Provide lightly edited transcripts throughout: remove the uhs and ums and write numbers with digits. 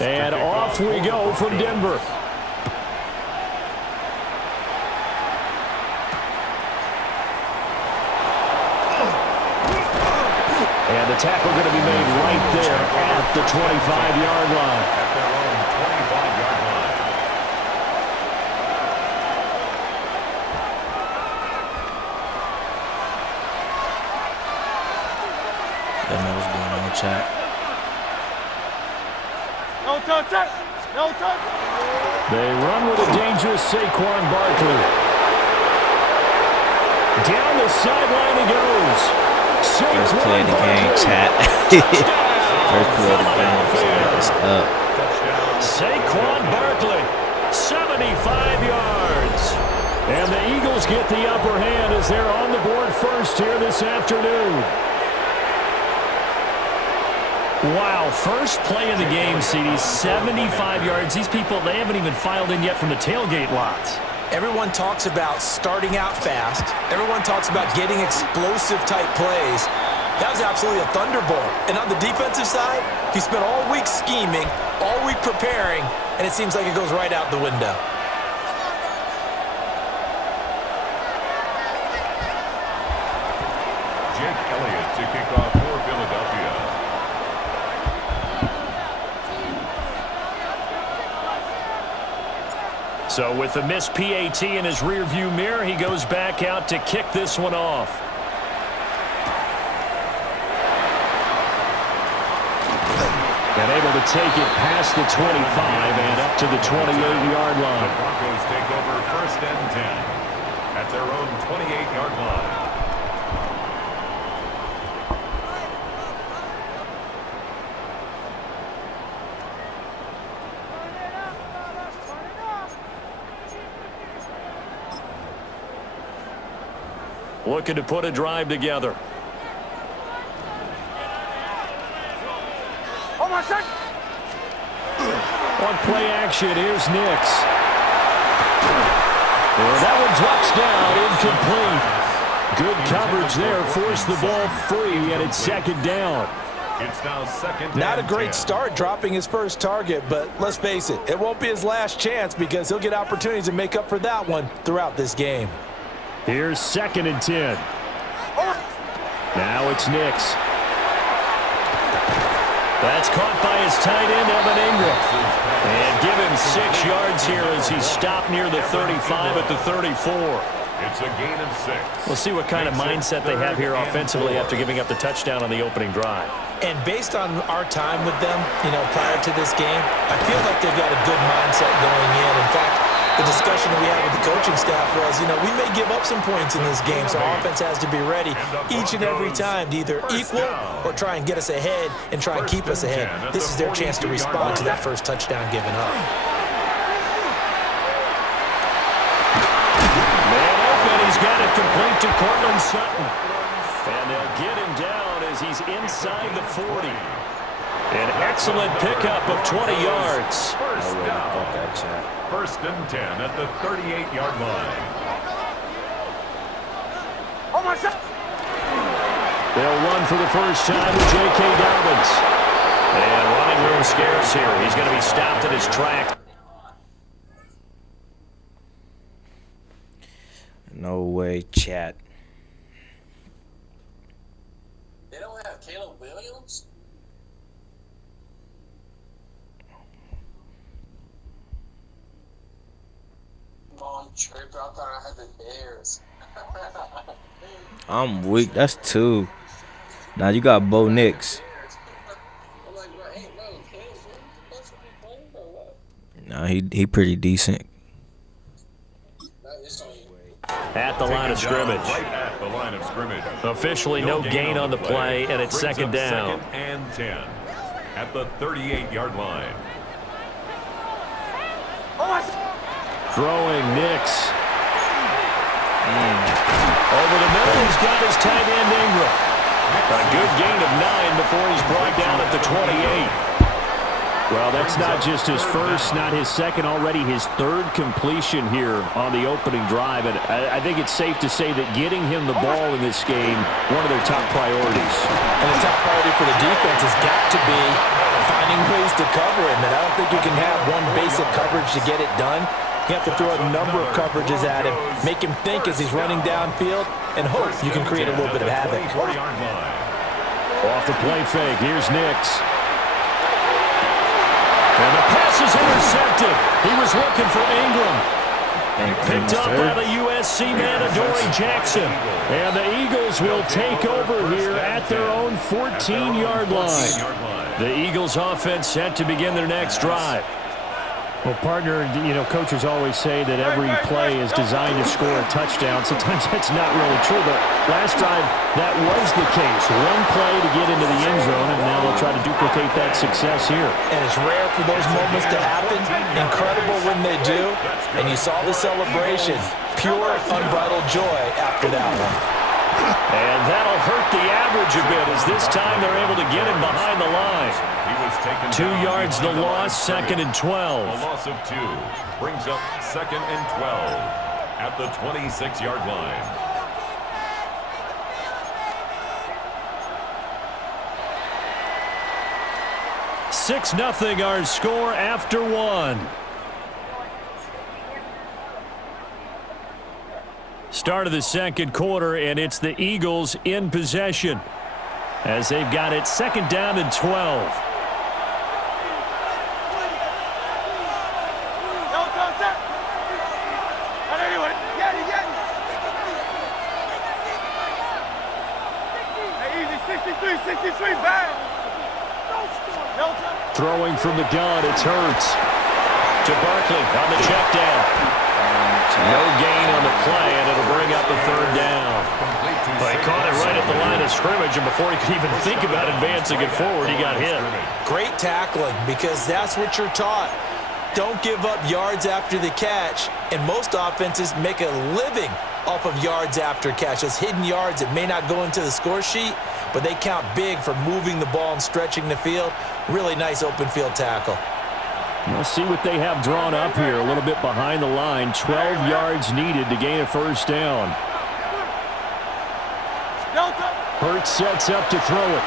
And off we go from Denver. And the tackle going to be made right there at the 25-yard line. At their own 25-yard line. That know what's going on, chat. No touch! No touch! They run with a dangerous Saquon Barkley. Down the sideline he goes. First play of the game, chat. First play of the game, chat. It's up. Saquon Barkley, 75 yards. And the Eagles get the upper hand as they're on the board first here this afternoon. Wow, first play of the game, CD, 75 yards. These people, they haven't even filed in yet from the tailgate lots. Everyone talks about starting out fast. Everyone talks about getting explosive-type plays. That was absolutely a thunderbolt. And on the defensive side, he spent all week scheming, all week preparing, and it seems like it goes right out the window. Jake Elliott to kick off for Philadelphia. So with the missed PAT in his rearview mirror, he goes back out to kick this one off. And able to take it past the 25 and up to the 28-yard line. The Broncos take over 1st and 10 at their own 28-yard line. Looking to put a drive together. On play action, here's Nix. And that one drops down, incomplete. Good coverage there, forced the ball free, and it's second down. It's now second. Not a great start dropping his first target, but let's face it, it won't be his last chance because he'll get opportunities to make up for that one throughout this game. Here's 2nd and 10. Now it's Nix. That's caught by his tight end, Evan Ingram. And give him 6 yards here as he's stopped near the 35 at the 34. It's a gain of 6. We'll see what kind of mindset they have here offensively after giving up the touchdown on the opening drive. And based on our time with them, prior to this game, I feel like they've got a good mindset going in. In fact, the discussion that we had with the coaching staff was, we may give up some points in this game, so our offense has to be ready each and every time to either equal or try and get us ahead and try and keep us ahead. This is their chance to respond to that first touchdown given up. Man open, he's got it complete to Cortland Sutton. And they'll get him down as he's inside the 40. An excellent pickup of 20 yards. First down. 1st and 10 at the 38-yard line. They'll run for the first time with J.K. Dobbins. And running room scarce here. He's going to be stopped in his tracks. No way, chat. They don't have Caleb Williams? On trip, I thought I had the Bears. I'm weak. That's 2. Now you got Bo Nix. I'm like, bro, hey, bro, Caleb Williams supposed to be playing or what? No, he pretty decent. At the line of scrimmage. Right at the line of scrimmage. Officially no gain on the play, and it's second down. 2nd and 10 at the 38-yard line. Throwing Nix. Over the middle, he's got his tight end Ingram. A good gain of 9 before he's brought down at the 28. Well, that's not just his first, not his second, already his 3rd completion here on the opening drive. And I think it's safe to say that getting him the ball in this game, one of their top priorities. And the top priority for the defense has got to be finding ways to cover him, and I don't think you can have one basic coverage to get it done. You have to throw a number of coverages at him, make him think as he's running downfield, and hope you can create a little bit of havoc. Off the play fake, here's Nix. And the pass is intercepted. He was looking for Ingram. Picked up by the USC man, Adoree Jackson. And the Eagles will take over here at their own 14-yard line. The Eagles offense set to begin their next drive. Well, partner, you know, coaches always say that every play is designed to score a touchdown. Sometimes that's not really true, but last drive, that was the case. One play to get into the end zone, and now they'll try to duplicate that success here. And it's rare for those moments to happen. Incredible when they do. And you saw the celebration. Pure, unbridled joy after that one. And that'll hurt the average a bit as this time they're able to get him behind the line. 2 yards the loss, 2nd and 12. A loss of 2 brings up 2nd and 12 at the 26-yard line. Six 0 our score after 1. Start of the second quarter, and it's the Eagles in possession as they've got it 2nd down and 12. Throwing from the gun, it's Hurts. To Barkley on the check down. No gain on the play, and it'll bring up the 3rd down. But he caught it right at the line of scrimmage, and before he could even think about advancing it forward, he got hit. Great tackling, because that's what you're taught. Don't give up yards after the catch, and most offenses make a living off of yards after catch. Those hidden yards that may not go into the score sheet, but they count big for moving the ball and stretching the field. Really nice open field tackle. We'll see what they have drawn up here. A little bit behind the line. 12 yards needed to gain a 1st down. Hurts sets up to throw it.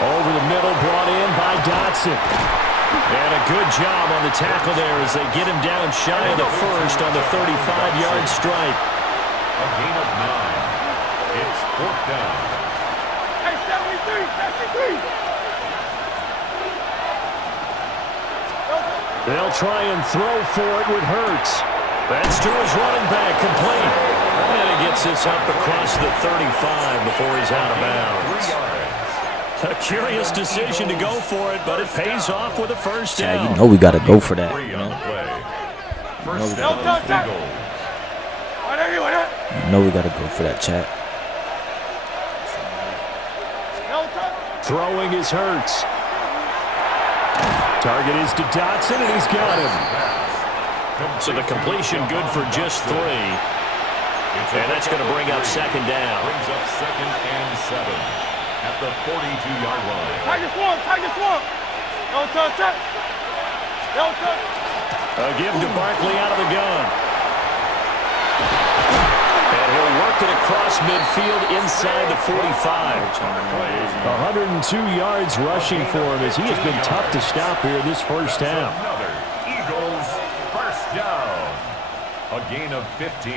Over the middle, brought in by Dotson. And a good job on the tackle there as they get him down shy of the 1st on the 35-yard strike. A gain of 9. It's 4th down. Hey, 73, 73. They'll try and throw for it with Hurts. That's to his running back, complete. And he gets this up across the 35 before he's out of bounds. A curious decision to go for it, but it pays off with a 1st down. Yeah, you know we got to go for that. You know? We got to go for that, chat. Throwing is Hurts. Target is to Dotson, and he's got him. So the completion good for just 3. And that's going to bring up 2nd down. Brings up 2nd and 7 at the 42-yard line. Tiger swamp. No touch. A give to Barkley out of the gun. And he'll work it across midfield inside the 45. 102 yards rushing for him as he has been tough to stop here this 1st half. Another Eagles 1st down. A gain of 15.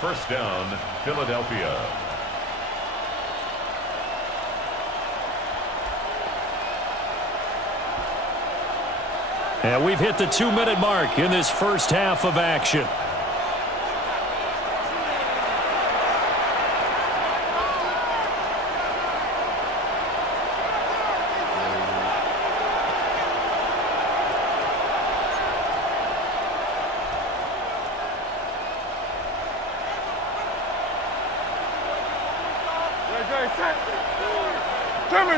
1st down, Philadelphia. And we've hit the 2-minute mark in this 1st half of action.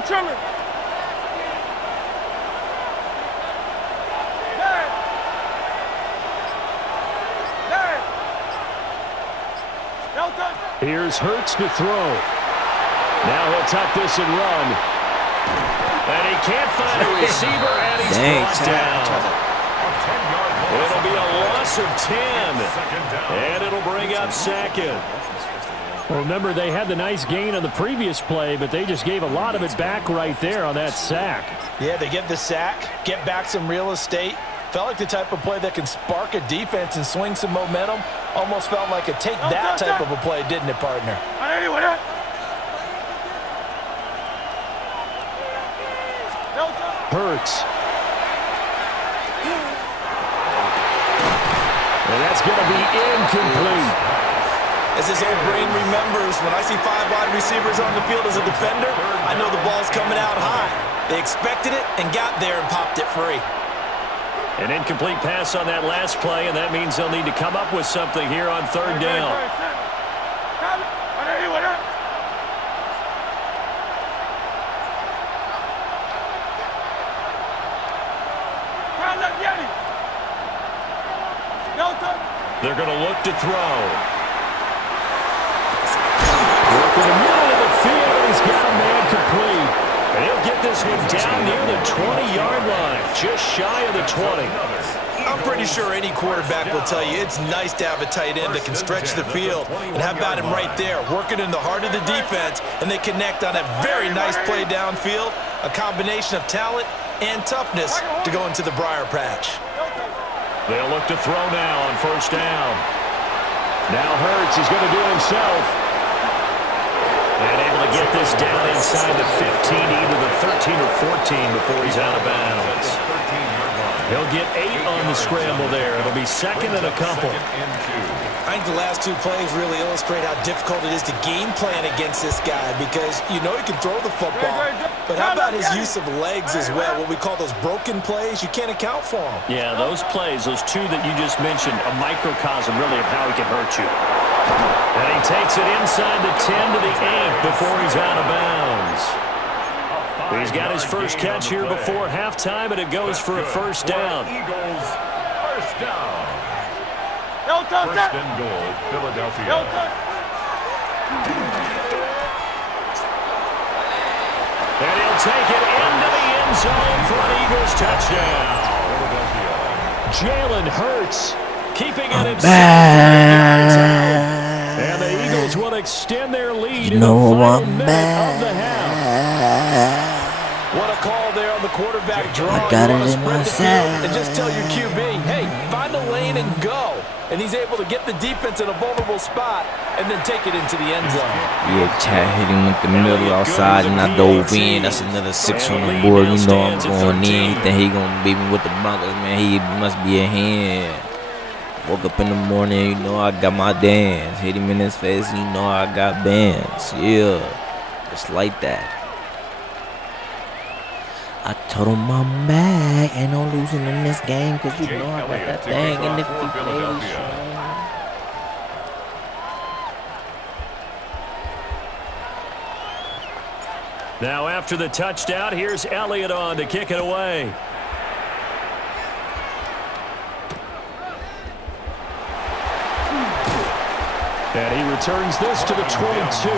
Truman. Here's Hurts to throw. Now he'll tuck this and run. And he can't find a receiver, and he's brought down. It'll be a loss of 10. And it'll bring up 2nd. Well, remember, they had the nice gain on the previous play, but they just gave a lot of it back right there on that sack. Yeah, they get the sack, get back some real estate. Felt like the type of play that can spark a defense and swing some momentum. Almost felt like a take-that type of a play, didn't it, partner? Hurts. And that's going to be incomplete. As his old brain remembers, when I see 5 wide receivers on the field as a defender, I know the ball's coming out high. They expected it and got there and popped it free. An incomplete pass on that last play, and that means they'll need to come up with something here on 3rd down. They're going to look to throw. Work in the middle of the field, and he's got a man complete. And he'll get this one down near the 20-yard line, just shy of the 20. I'm pretty sure any quarterback will tell you it's nice to have a tight end that can stretch the field. And how about him right there, working in the heart of the defense, and they connect on a very nice play downfield, a combination of talent and toughness to go into the briar patch. They'll look to throw now on 1st down. Now Hurts is going to do it himself. And able to get this down inside the 15, either the 13 or 14 before he's out of bounds. He'll get 8 on the scramble there. It'll be 2nd and a couple. I think the last 2 plays really illustrate how difficult it is to game plan against this guy because you know he can throw the football, but how about his use of legs as well, what we call those broken plays? You can't account for them. Yeah, those plays, those 2 that you just mentioned, a microcosm really of how he can hurt you. And he takes it inside the 10 to the 8 before he's out of bounds. He's got his first catch here before halftime, and it goes for a 1st down. Eagles, 1st down. 1st and goal, Philadelphia. And he'll take it into the end zone for an Eagles touchdown. Jalen Hurts keeping it in 7 yards out. And the Eagles will extend their lead in the final minute of the half. What a call there on the quarterback draw. I got it in my sack. And just tell your QB, hey, find a lane and go. And he's able to get the defense in a vulnerable spot and then take it into the end zone. Yeah, Chad hit him with the middle outside, and I dove in. That's another 6 on the board. You know I'm going in. He think he gonna beat me with the Broncos, man. He must be a hand. Woke up in the morning, you know I got my dance. Hit him in his face, you know I got bands. Yeah, just like that. I told him I'm back, ain't no losing in this game, cause you know I got that thing in the face. Now after the touchdown, here's Elliott on to kick it away. And he returns this to the 22.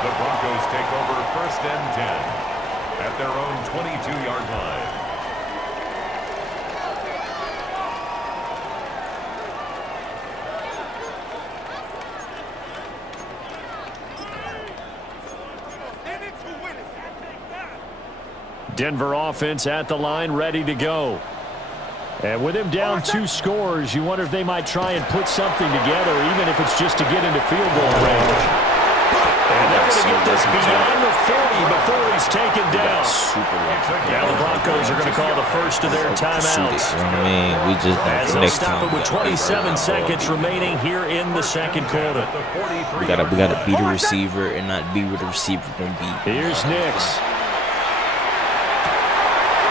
The Broncos take over 1st and 10 at their own 22-yard line. Denver offense at the line, ready to go. And with him down 2 scores, you wonder if they might try and put something together, even if it's just to get into field goal range. And they're going to get this beyond the 40 before he's taken down. Now the Broncos are going to call the first of their timeouts. We just as they'll stop it with 27 seconds remaining here in the 2nd quarter. We gotta beat the receiver and not be where the receiver gonna be. Here's Nix.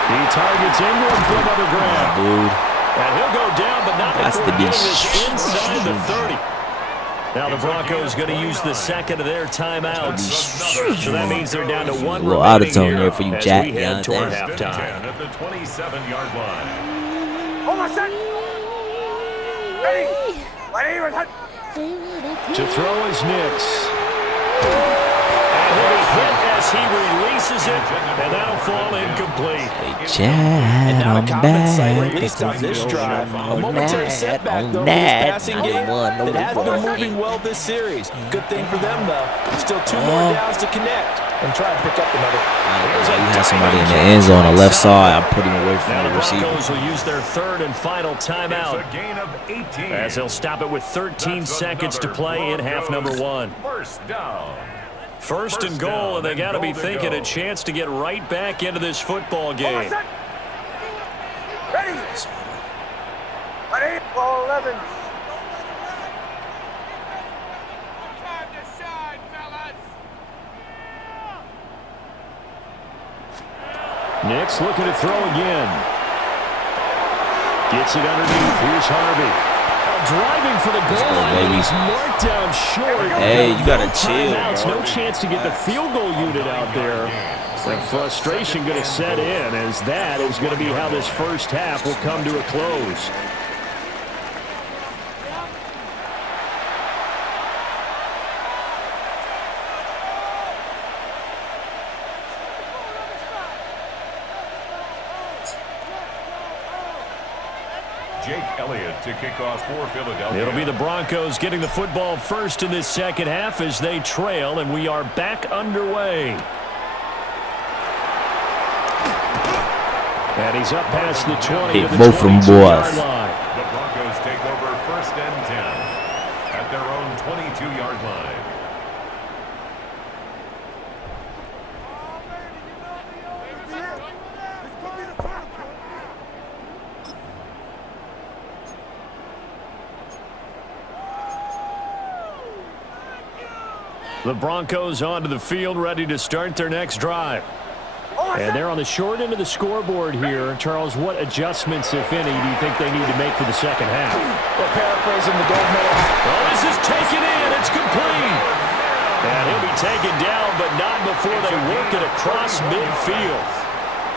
He targets Ingram for another grab. Dude. And he'll go down, but not before getting this inside the 30. Now the Broncos going to use the 2nd of their timeouts. So that means they're down to 1 little out of tone remaining there for you, as Jack. we head toward halftime. At the 27-yard line. To throw is Nix. And he'll be hit toss. He releases it, and that'll fall incomplete. And now a common sight, at least on this drive. A momentary setback, though, for this passing game that has been moving well this series. Good thing for them, though. Still 2 more downs to connect and try and pick up another. You have somebody in the end zone on the left side. I put him away from Now the the receiver. Broncos will use their 3rd and final timeout, It's a gain of 18. as they'll stop it with 13 That's seconds to another play in half number Broncos 1. First down. First and goal, and they got to be thinking a chance to get right back into this football game. Ready. Ready. Ball 11. Time to shine, fellas. Nick's looking to throw again. Gets it underneath. Here's Harvey. Driving for the goal line, and he's marked down short. Hey, you gotta chill. Timeouts, no chance to get the field goal unit out there. The frustration going to set in, as that is going to be how this first half will come to a close. Jake Elliott to kick off for Philadelphia. It'll be the Broncos getting the football first in this second half as they trail, and we are back underway. And he's up past the 20 Hit to the both of them 22-yard boys. line. The Broncos take over 1st and 10 at their own 22-yard line. The Broncos onto the field, ready to start their next drive. And they're on the short end of the scoreboard here. Charles, what adjustments, if any, do you think they need to make for the second half? Well, paraphrasing the gold medal. Oh, this is taken in. It's complete. And he'll be taken down, but not before they work it across midfield.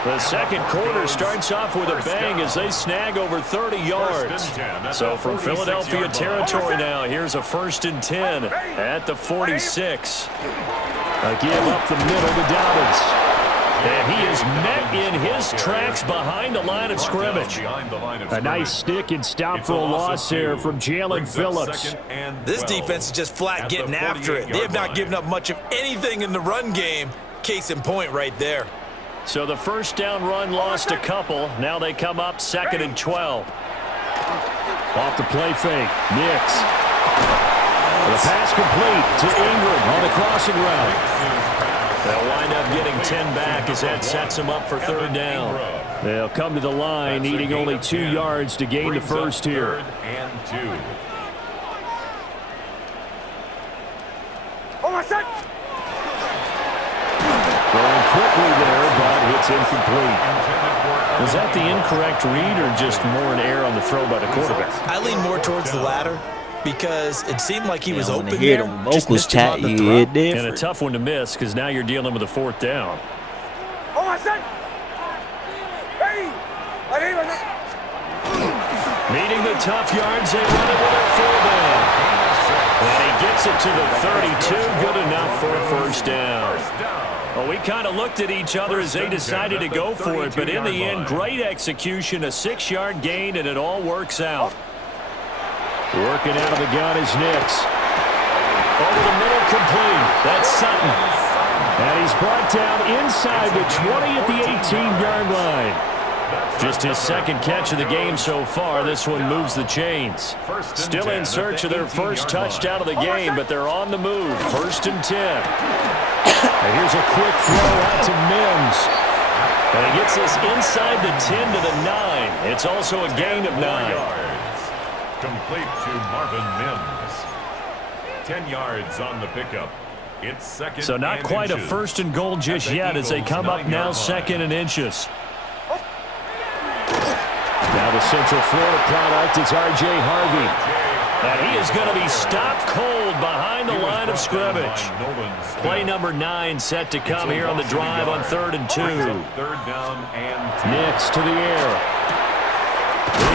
The second quarter starts off with a bang as they snag over 30 yards. So from Philadelphia territory now, here's a 1st and 10 at the 46. A give up the middle to Dobbins. And he is met in his tracks behind the line of scrimmage. A nice stick and stop for a loss there from Jalen Phillips. This defense is just flat getting after it. They have not given up much of anything in the run game. Case in point right there. So the first down run lost a couple. Now they come up 2nd and 12. Off the play fake. Nix. The pass complete to Ingram on the crossing route. They'll wind up getting 10 back as that sets them up for 3rd down. They'll come to the line needing only 2 yards to gain the first here. 3rd and 2. Throwing quickly there, but it's incomplete. Was that the incorrect read or just more an error on the throw by the quarterback? I lean more towards the latter because it seemed like he was When open they hear there. them Just vocals missed him chat, on the you throw. hear And a different. tough one to miss because now you're dealing with a 4th down. Meeting the tough yards, they run it with a fullback. And he gets it to the 32, good enough for a 1st down. Well, we kind of looked at each other as they decided to go for it, but in the end, great execution, a 6-yard gain, and it all works out. Working out of the gun is Nix. Over the middle, complete. That's Sutton. And he's brought down inside the 20 at the 18-yard line. Just his 2nd catch of the game so far. This one moves the chains. Still in search of their first touchdown of the game, but they're on the move. 1st and 10. And here's a quick throw out to Mims. And he gets this inside the 10 to the 9. It's also a gain of 9. yards. Complete to Marvin Mims. 10 yards on the pickup. It's 2nd So not and quite a inches. 1st and goal just At the yet as they Eagles' come up 9-yard now line. 2nd and inches. Now the Central Florida product is R.J. Harvey. And he is going to be stopped cold behind the line of scrimmage. Play number 9 set to come here on the drive on 3rd and 2. 3rd down and 2. Nix to the air.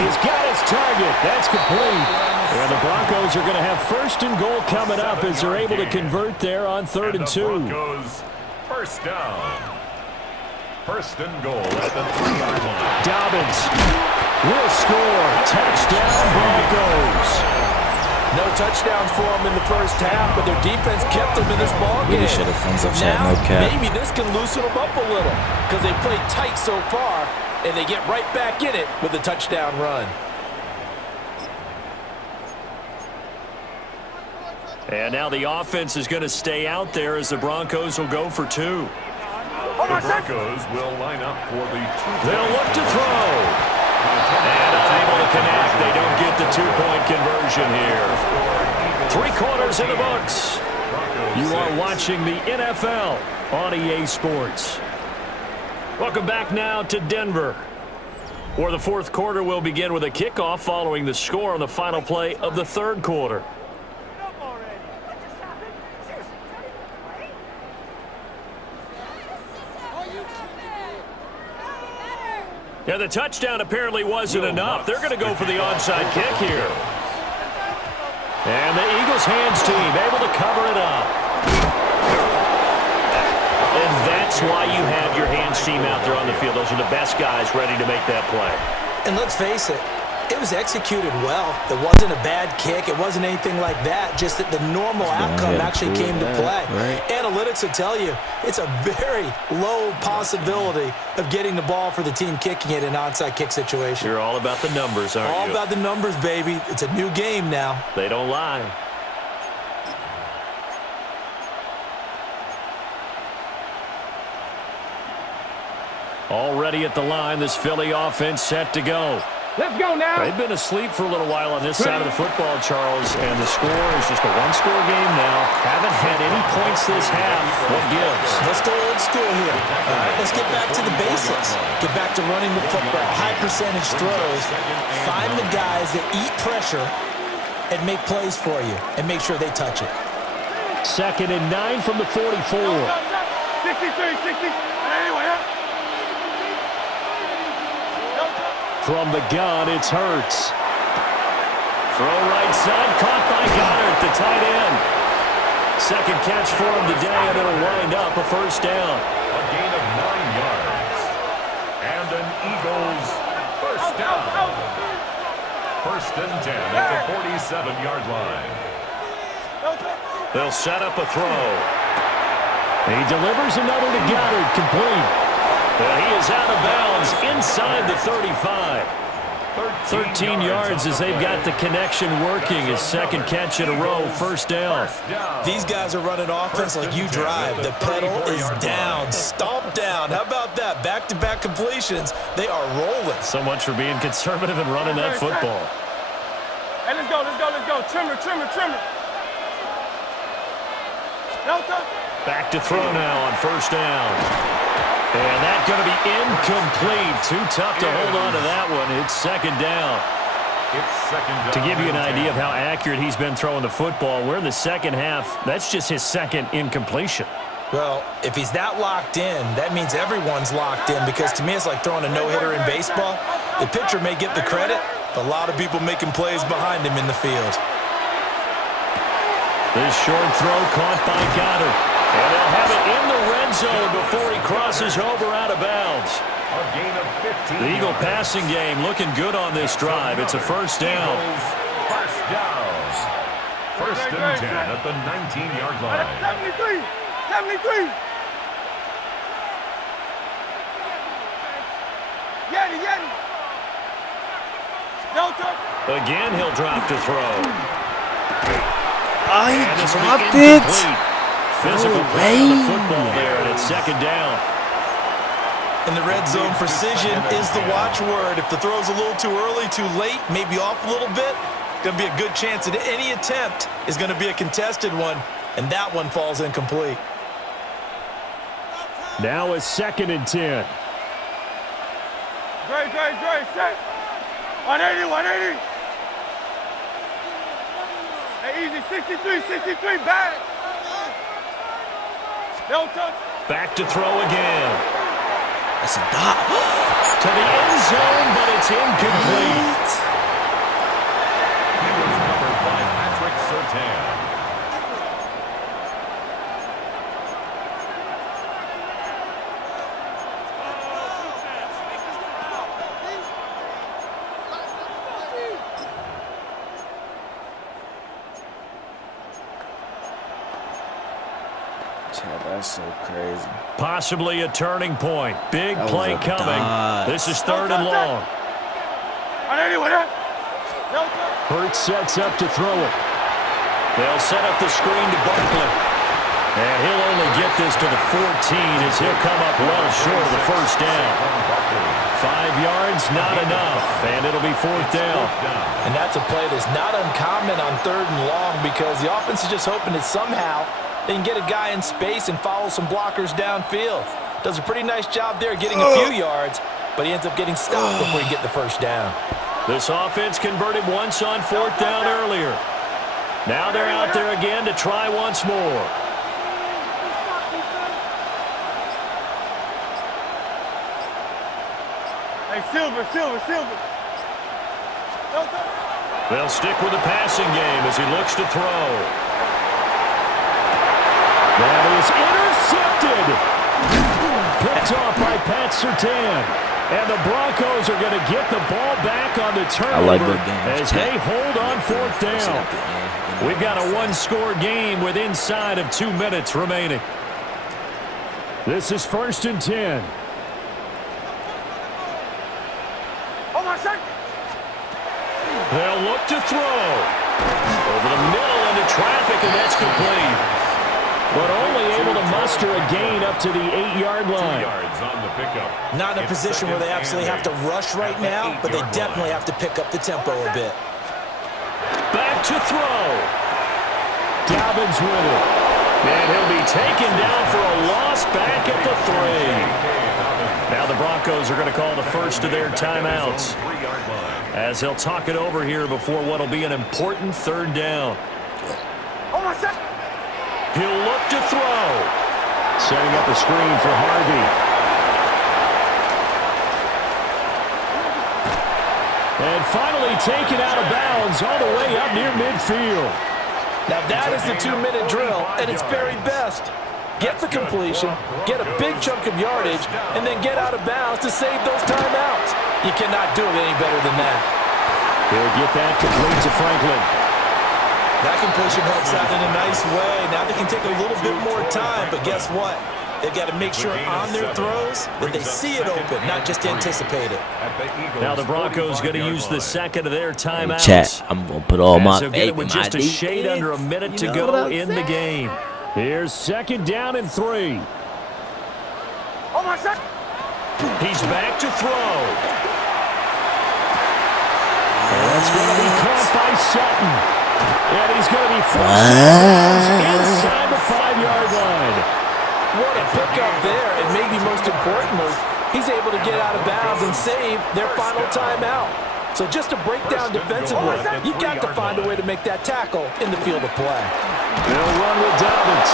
He's got his target. That's complete. And the Broncos are going to have 1st and goal coming up as they're able to convert there on 3rd and 2. Broncos First down. First and goal at the 3-yard line. Dobbins will score. Touchdown, Broncos. No touchdowns for them in the first half, but their defense kept them in this ball game. Really should have fun So chat, now, no cap. maybe this can loosen them up a little because they played tight so far, and they get right back in it with a touchdown run. And now the offense is going to stay out there as the Broncos will go for 2. The Broncos will line up for the 2. They'll look to throw. And unable to connect. They don't get the 2-point conversion here. 3 quarters in the books. You are watching the NFL on EA Sports. Welcome back now to Denver, where the fourth quarter will begin with a kickoff following the score on the final play of the third quarter. Yeah, the touchdown apparently wasn't enough. They're going to go for the onside kick here. And the Eagles hands team able to cover it up. And that's why you have your hands team out there on the field. Those are the best guys ready to make that play. And let's face it, it was executed well. It wasn't a bad kick. It wasn't anything like that. Just that the normal outcome actually came to play. Right. Analytics will tell you it's a very low possibility of getting the ball for the team kicking it in an onside kick situation. You're all about the numbers, aren't you? All about the numbers, baby. It's a new game now. They don't lie. Already at the line, this Philly offense set to go. Let's go now. They've been asleep for a little while on this side of the football, Charles, and the score is just a one-score game now. Haven't had any points this half. What gives? Let's go old school here. All right, let's get back to the basics. Get back to running the football, high percentage throws. Find the guys that eat pressure and make plays for you, and make sure they touch it. 2nd and 9 from the 44. 63, 60. Anyway. From the gun, it's Hurts. Throw right side, caught by Goddard, the tight end. Second catch for him today, and it'll wind up a first down. A gain of 9 yards. And an Eagles first down. First and 10 at the 47-yard line. They'll set up a throw. He delivers another to Goddard, complete. Well, he is out of bounds inside the 35. 13 yards as they've got the connection working. His second catch in a row, first down. These guys are running offense like you drive. The pedal is down, stomp down. How about that? Back-to-back completions. They are rolling. So much for being conservative and running that football. Hey, let's go. Trimmer. Delta. Back to throw now on first down. And that's going to be incomplete. Too tough to hold on to that one. It's second down. It's second down. To give you an idea of how accurate he's been throwing the football, we're in the second half. That's just his second incompletion. Well, if he's that locked in, that means everyone's locked in, because to me it's like throwing a no-hitter in baseball. The pitcher may get the credit, but a lot of people making plays behind him in the field. This short throw caught by Goddard. And they'll have it in the red zone before he crosses over out of bounds. A gain of 15. The Eagle passing game looking good on this drive. It's a first down. First down. First and 10 at the 19-yard line. 73. Yeti. Delta. Again, he'll drop to throw. He And this will be dropped it. incomplete. Physical play on the football there, and it's second down. In the red zone, precision is the watchword. If the throw's a little too early, too late, maybe off a little bit, going to be a good chance that any attempt is going to be a contested one, and that one falls incomplete. Now it's 2nd and 10. Great. Set. 180. Hey, easy. 63. Back. Delta. Back to throw again. That's a dot. To the end zone, but it's incomplete. He was covered by Patrick Surtain. That's so crazy. Possibly a turning point. Big That play was a coming. dot. This is 3rd and long. Hurts sets up to throw it. They'll set up the screen to Barkley. And he'll only get this to the 14 as he'll come up well short of the first down. 5 yards, not enough, and it'll be 4th down. And that's a play that's not uncommon on 3rd and long because the offense is just hoping that somehow they can get a guy in space and follow some blockers downfield. Does a pretty nice job there getting a few yards, but he ends up getting stopped before he get the first down. This offense converted once on 4th down earlier. Now they're out there again to try once more. Hey, Silver. They'll stick with the passing game as he looks to throw. That is intercepted. Picked off by Pat Surtain. And the Broncos are going to get the ball back on the turnover I like that game. as they hold on 4th down. We've got a one-score game with inside of 2 minutes remaining. This is 1st and 10. They'll look to throw. Over the middle into traffic, and that's complete. But only able to muster a gain up to the 8-yard line. 2 yards on the pickup. Not in a position where they absolutely have to rush right now, but they definitely have to pick up the tempo a bit. Back to throw. Dobbins with it. And he'll be taken down for a loss back at the 3. Now the Broncos are going to call the first of their timeouts as they'll talk it over here before what will be an important 3rd down. He'll look to throw. Setting up a screen for Harvey. And finally taken out of bounds all the way up near midfield. Now that is the 2-minute drill at its very best. Get the completion, get a big chunk of yardage, and then get out of bounds to save those timeouts. You cannot do it any better than that. He'll get that complete to Franklin. That completion helps out in a nice way. Now they can take a little bit more time, but guess what? They've got to make sure on their throws that they see it open, not just anticipate it. Now the Broncos going to use the second of their timeouts. Chat, I'm going to put all my faith faith in with my just a shade under a minute to go in the game. Here's 2nd down and 3. He's back to throw. And that's going to be caught by Sutton. And he's going to be forced inside the 5-yard line. What a pickup there, and maybe most importantly, he's able to get out of bounds and save their final timeout. So just to break down defensively, you've got to find a way to make that tackle in the field of play. They'll run with Dobbins.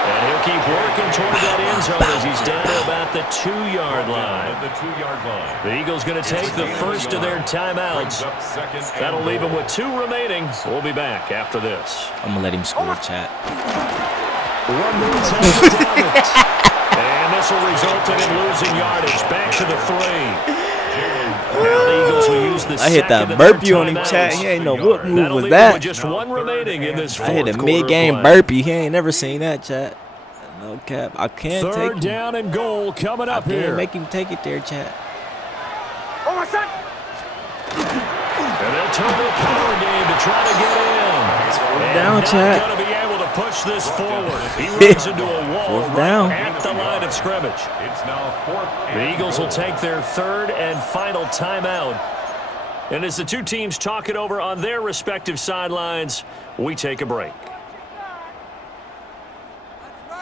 And he'll keep working toward that end zone as he's down to about the 2-yard line. The Eagles going to take the first of their timeouts. That'll leave them with 2 remaining. We'll be back after this. I'm going to let him score, chat. One more time for Dobbins. And this will result in him losing yardage. Back to the 3. Now the Eagles will use the I hit that burpee on him, chat. He ain't know what move was that. Just 1 remaining in this I hit a 4th mid-game quarter play. burpee. He ain't never seen that, chat. No cap. I can't take 3rd him. down and goal coming up I here. can't make him take it there, chat. And they'll turn to a power game to try to get in. And down, not chat. going to be able to push this forward. He runs into a wall 4th down. right at the line of scrimmage. It's now 4th. The Eagles will take their 3rd and final timeout. And as the 2 teams talk it over on their respective sidelines, we take a break.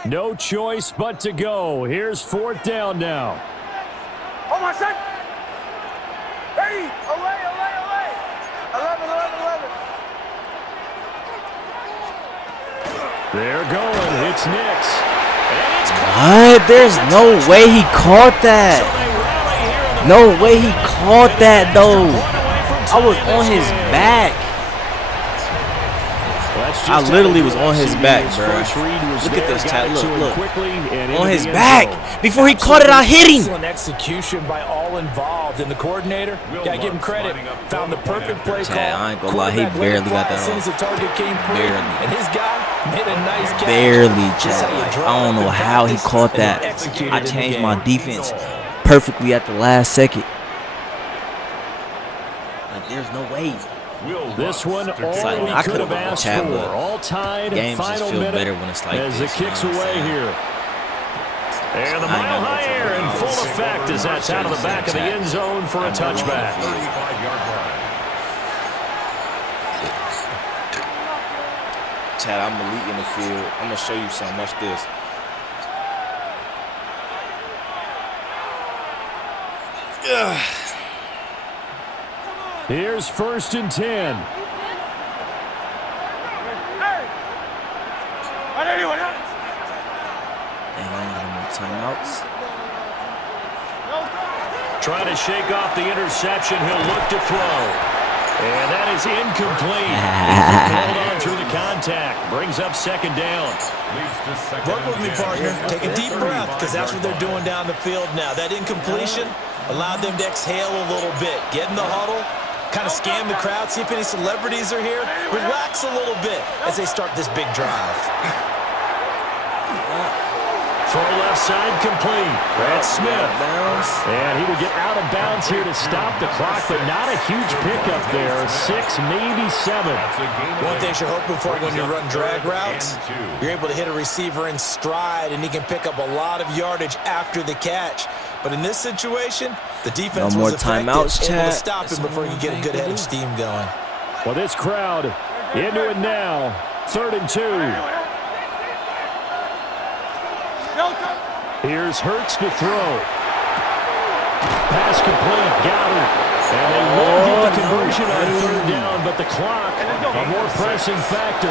No choice but to go. Here's 4th down now. Hey, away. 11. They're going. It's Nix. And it's What? There's no way he caught that. No way he caught that, though. I was on his back. I literally was on his back, bro. Look at this, chat. Look. On his back. Before he caught it, I hit him. Excellent execution by all involved. And the coordinator, gotta give him credit, found the perfect play call. I ain't gonna lie, he barely got that as soon as the target came through. Barely. And his guy made a nice catch. Barely, chat. I don't know how he caught that. I changed my defense perfectly at the last second. Like, there's no way. This one, all like, we I could have could've asked chat, for. but All tied, games just final feel minute better when it's like as this, it kicks you know what I'm away saying? here. And the mile high air in full effect as that's out of the back of the end zone for a touchback. 35-yard line. Chad, I'm elite in the field. I'm going to show you something. Watch this. Here's 1st and 10. And I ain't got no more timeouts. Trying to shake off the interception. He'll look to throw. And that is incomplete. Hold on through the contact. Brings up 2nd down. Work with me, partner. Take a deep breath, because that's what they're doing down the field now. That incompletion allowed them to exhale a little bit. Get in the huddle, kind of scan the crowd, see if any celebrities are here. Relax a little bit as they start this big drive. Throw left side complete. That's Smith. And he will get out of bounds here to stop the clock, but not a huge pickup there. 6, maybe 7. One thing you're hoping for when you run drag routes, you're able to hit a receiver in stride, and he can pick up a lot of yardage after the catch. But in this situation, the defense No more was effective, timeouts, able to Chad. stop him before you get a good head of steam going. Well, this crowd into it now. 3rd and 2. Here's Hurts to throw. Pass complete. Got it. And they will get the conversion on 3rd down, but the clock, a more pressing factor.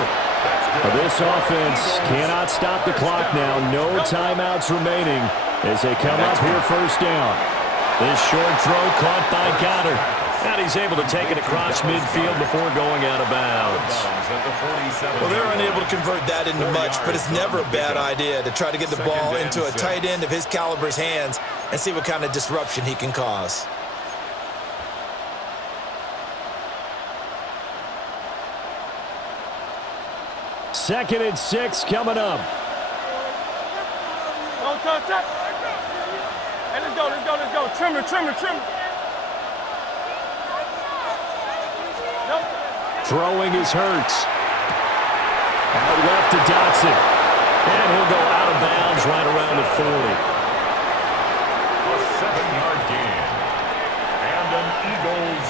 But this offense cannot stop the clock now. No timeouts remaining as they come up here 1st down. This short throw caught by Goddard. And he's able to take it across midfield before going out of bounds. Well, they're unable to convert that into much, but it's never a bad idea to try to get the ball into a tight end of his caliber's hands and see what kind of disruption he can cause. Second and 6 coming up. Hey, let's go. Trimmer. Throwing is Hurts. Out left to Dotson. And he'll go out of bounds right around the 40. A 7-yard gain. And an Eagles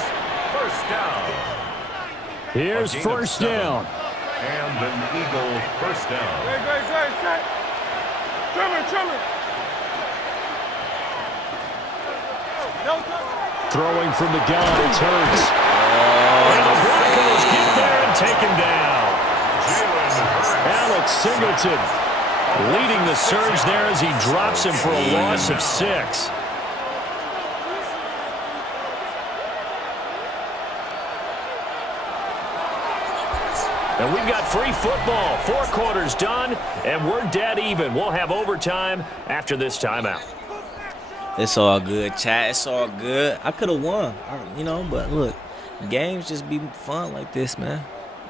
1st down. Here's 1st down. And an Eagle 1st down. Great. Trimmer. Throwing from the gun, it's Hurts. And the Broncos get there and take him down. Alex Singleton leading the surge there as he drops him for a loss of 6. And we've got free football. 4 quarters done, and we're dead even. We'll have overtime after this timeout. It's all good, chat. It's all good. I could have won, you know, but look, games just be fun like this, man.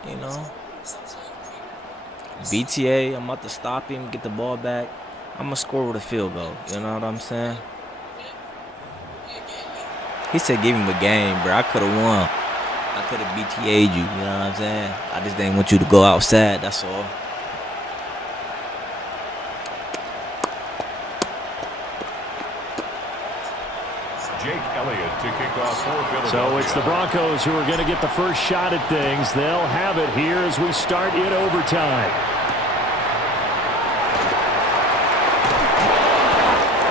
You know. BTA, I'm about to stop him, get the ball back. I'm going to score with a field goal. You know what I'm saying? He said give him a game, bro. I could have won. I could have BTA'd you. You know what I'm saying? I just didn't want you to go outside. That's all. Jake Elliott to kick off for Philadelphia. So it's the Broncos who are going to get the first shot at things. They'll have it here as we start in overtime.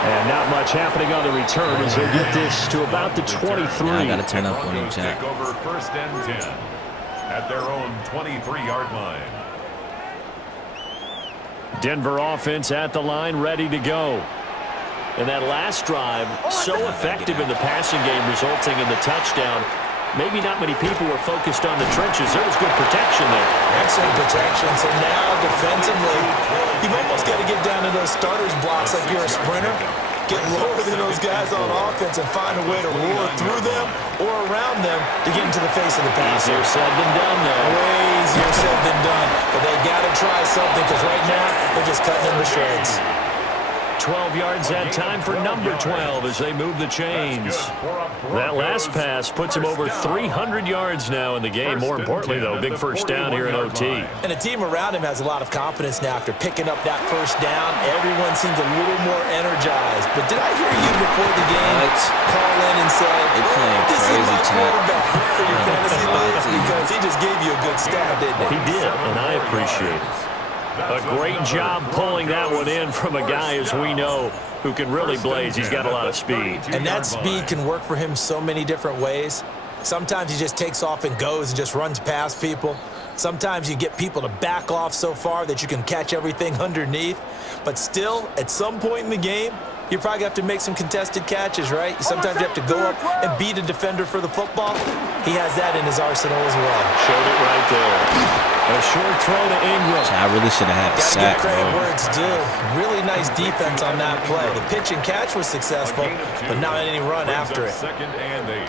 And not much happening on the return as they get this to about the 23. Now I got to turn up on him, chat. Take over 1st and 10 at their own 23-yard line. Denver offense at the line, ready to go. And that last drive, so effective in the passing game, resulting in the touchdown. maybe not many people were focused on the trenches. There was good protection there. Excellent protection. So now defensively, you've almost got to get down to those starters blocks like you're a sprinter. Get lower than those guys on offense and find a way to roar through them or around them to get into the face of the passer. Easier said than done, though. Way easier said than done. But they got to try something because right now they're just cutting them to shreds. 12 yards that time for number 12 as they move the chains. That last pass puts him over 300 yards now in the game. More importantly, though, big first down here in OT. And the team around him has a lot of confidence now after picking up that first down. Everyone seems a little more energized. But did I hear you before the game call in and say, this is my quarterback for your fantasy league? Because he just gave you a good stat, didn't he? He did, and I appreciate it. A great job pulling that one in from a guy, as we know, who can really blaze. He's got a lot of speed. And that speed can work for him so many different ways. Sometimes he just takes off and goes and just runs past people. Sometimes you get people to back off so far that you can catch everything underneath. But still, at some point in the game, you probably have to make some contested catches, right? Sometimes you have to go up and beat a defender for the football. He has that in his arsenal as well. Showed it right there. A short throw to Ingram. I really should have had a sack, Gotta give credit bro. where it's due. Really nice defense on that play. The pitch and catch was successful, but not any run after it. Second and 8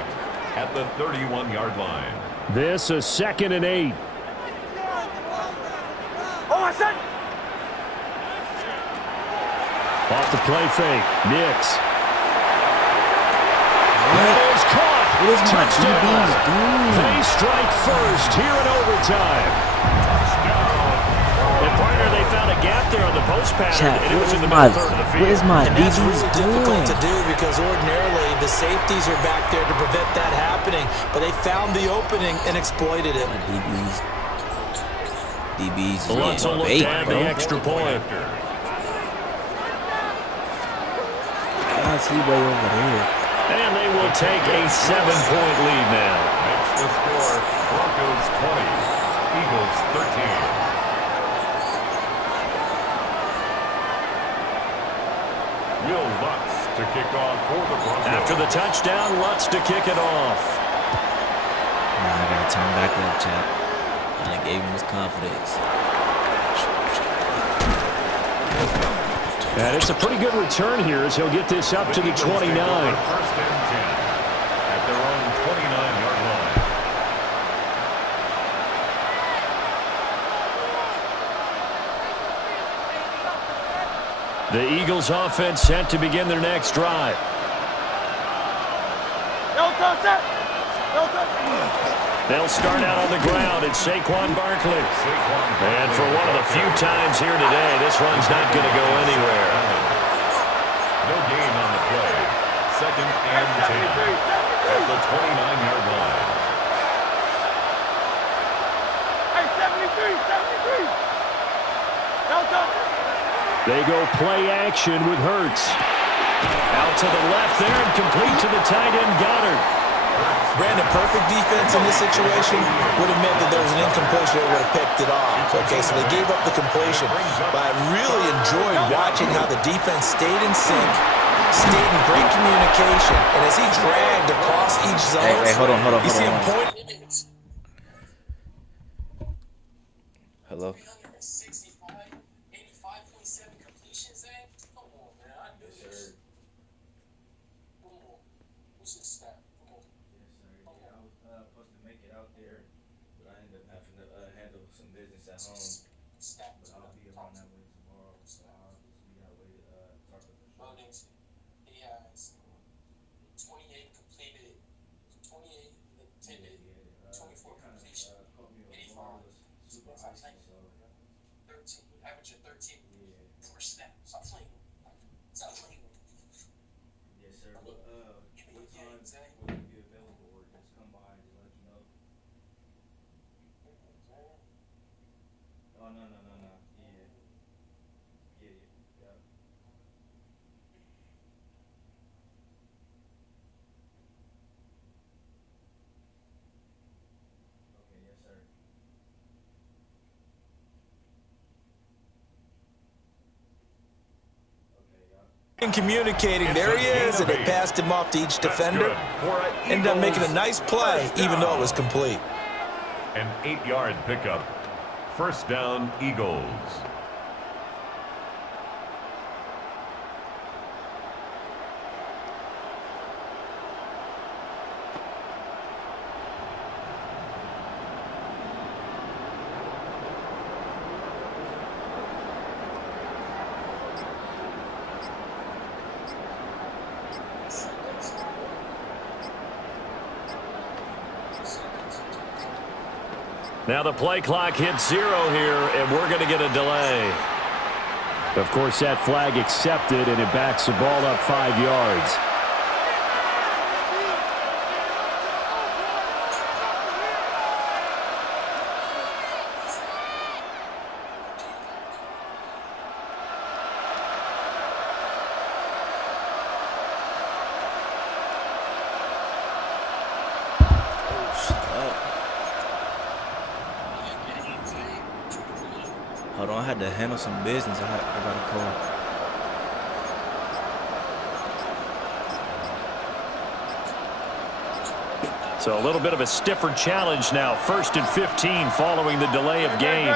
at the 31-yard line. This is 2nd and 8. Oh, I said. Off the play fake. Nix. That is caught. What is my DBs doing? They strike first here in overtime. And partner, they found a gap there on the post pattern, and it was in the middle third of the field. What is my And that's DBs really difficult to doing? do because ordinarily the safeties are back there to prevent that happening, but they found the opening and exploited it. DBs is Lutz will look getting to add bait, the bro. extra point. Why is he way over there? And they will take a 7-point lead now. Makes the score Broncos 20, Eagles 13. Will Lutz to kick off for the Broncos. After the touchdown, Lutz to kick it off. Nah, I gotta turn back up, chat. And I gave him his confidence. And it's a pretty good return here as he'll get this up to the 29. First and 10 at their own 29-yard line. The Eagles offense set to begin their next drive. No touch that. No touch. They'll start out on the ground. It's Saquon Barkley. And for one of the few times here today, this one's not going to go anywhere. No gain on the play. Second and 10 at the 29-yard line. Hey, 73, 73. No touch it. They go play action with Hurts. Out to the left there and complete to the tight end Goddard. Brandon, perfect defense in this situation would have meant that there was an incompletion that would have picked it off. Okay, so they gave up the completion. But I really enjoyed watching how the defense stayed in sync, stayed in great communication, and as he dragged across each zone, Hey, hold on. you see him point. Hello? 365, 85.7 completion, Zay? Come on, man. I knew this. Come on. What's this stat? Come on. I was supposed to make it out there, but I ended up having to handle some business at home. Stat. But I'll be around that way tomorrow, so I'll just be that way to talk to the show. Loadings. He has 28 completed, 28 intended, 24 completion, 85. Super icy, so 13, averaging 13 yeah. per snap. Stop playing. Stop playing. Yes, sir. But Give me what a time game, Zay. will you be available, or just come by and just let you know? Oh no. Yeah. Okay, yes, sir. Okay, y'all. And communicating, there he is, and they passed him off to each defender. Ended up making a nice play, even though it was complete. An 8-yard pickup. First down, Eagles. Now the play clock hits 0 here, and we're going to get a delay. Of course, that flag accepted, and it backs the ball up 5 yards. Hold on, I had to handle some business. I got a call. So a little bit of a stiffer challenge now. 1st and 15 following the delay of game.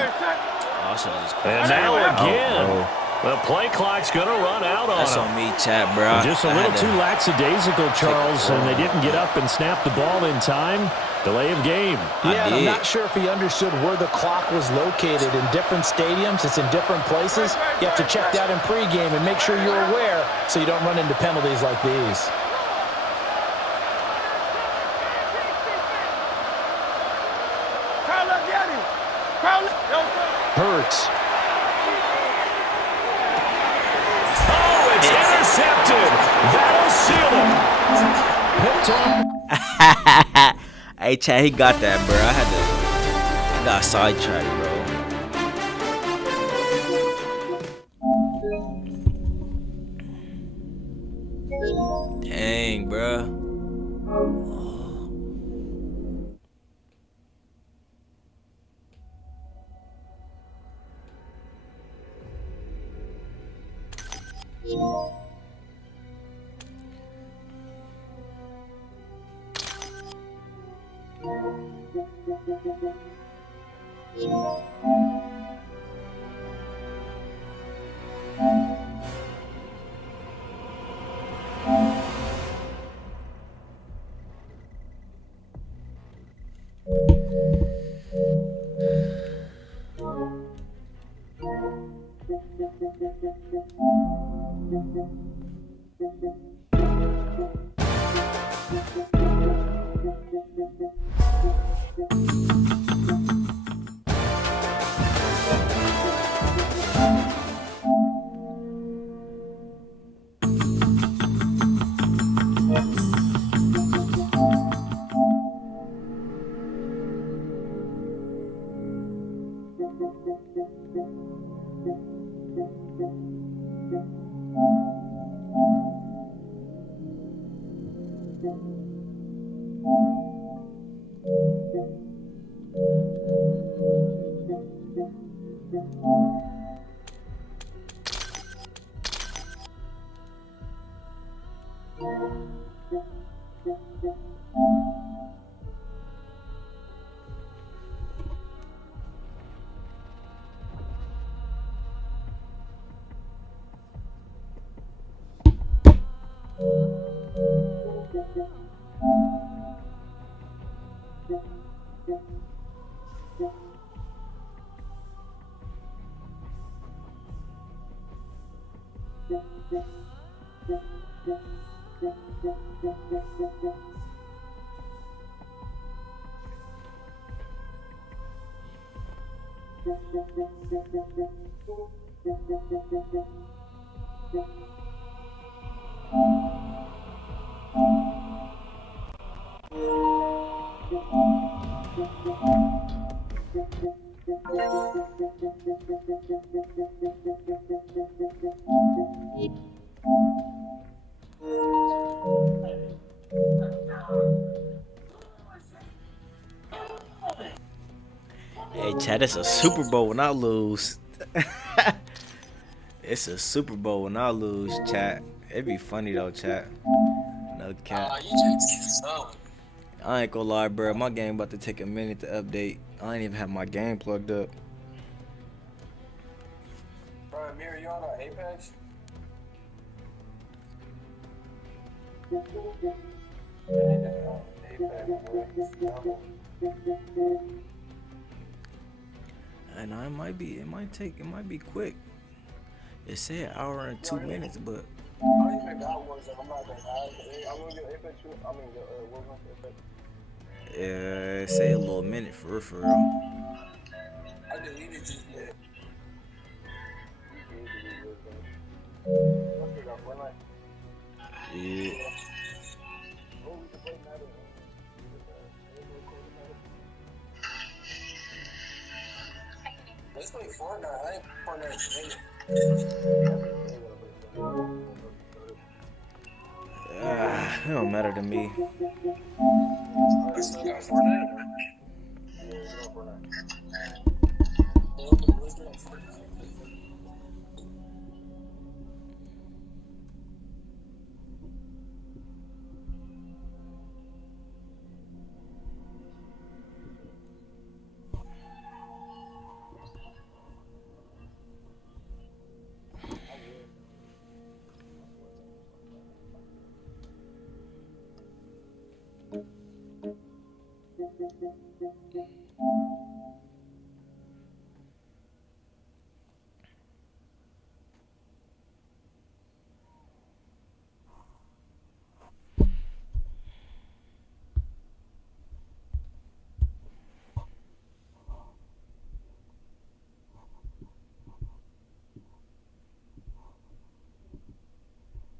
And now again, the play clock's going to run out on That's him. on me, chat, bro. Just a little too lackadaisical, Charles, and they didn't get up and snap the ball in time. Delay of game. Yeah, and I'm not sure if he understood where the clock was located. In different stadiums, it's in different places. You have to check that in pregame and make sure you're aware so you don't run into penalties like these. Hurts. Oh, it's intercepted. That'll seal it. Hey, Chad, he got that, bro. I got sidetracked, bro. Dang, bro. Hey, Chad, it's a Super Bowl when I lose. It's a Super Bowl when I lose, chat. It'd be funny though, chat. Another cat. You just I ain't gonna lie, bro. My game about to take a minute to update. I ain't even have my game plugged up. Bro, Amir, you on Apex? And it might be quick. It said an hour and 2 minutes, but I don't even got one, so I'm not gonna lie. I'm gonna get Apex. I mean, Warzone Apex. it say a little minute for real. I deleted it yet. Yeah. Oh, we can play Madden. Let's play Fortnite. I ain't Fortnite. It don't matter to me. I still got Fortnite. Yeah, we got Fortnite.